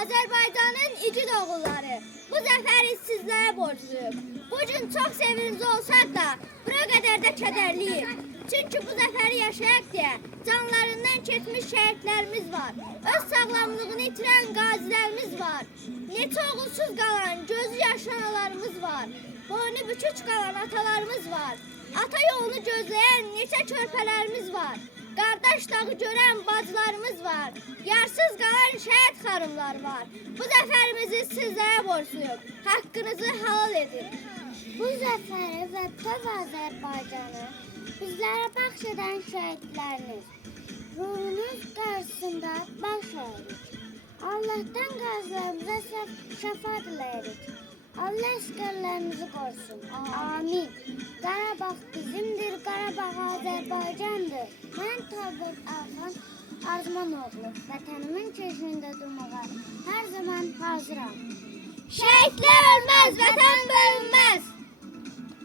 Azərbaycanın igid oğulları, bu zəfəri sizlərə borcluyuq. Bu gün çox sevinci olsak da, bura qədər də kədərliyik. Çünki bu zəfəri yaşayaq deyə canlarından keçmiş şəhidlərimiz var. Öz sağlamlığını itirən qazilərimiz var. Neçə oğulsuz qalan, gözü yaşlı analarımız var. Boynu bükük qalan atalarımız var. Ata yolunu gözləyən neçə körpələrimiz var. Qardaş dağı görən bacılarımız var. Yarsız qalan şəhid xanımlar var. Bu zəfərimizi sizlərə borcluyuq. Haqqınızı halal edin. Bu zəfəri və bütöv Azərbaycanı bizlərə bəxş edən şəhidləriniz, ruhunuz qarşısında baş əyirik. Allahdan qazilərimizə şəfa diləyirik. Allah əsgərlərimizi qorusun. Amin. Qarabağ bizimdir, Qarabağ Azərbaycandır. Mən Tabut Arxan Arzmanoğlu, vətənimin keşiyində durmağa hər zaman hazıram. Şəhidlər ölməz, vətən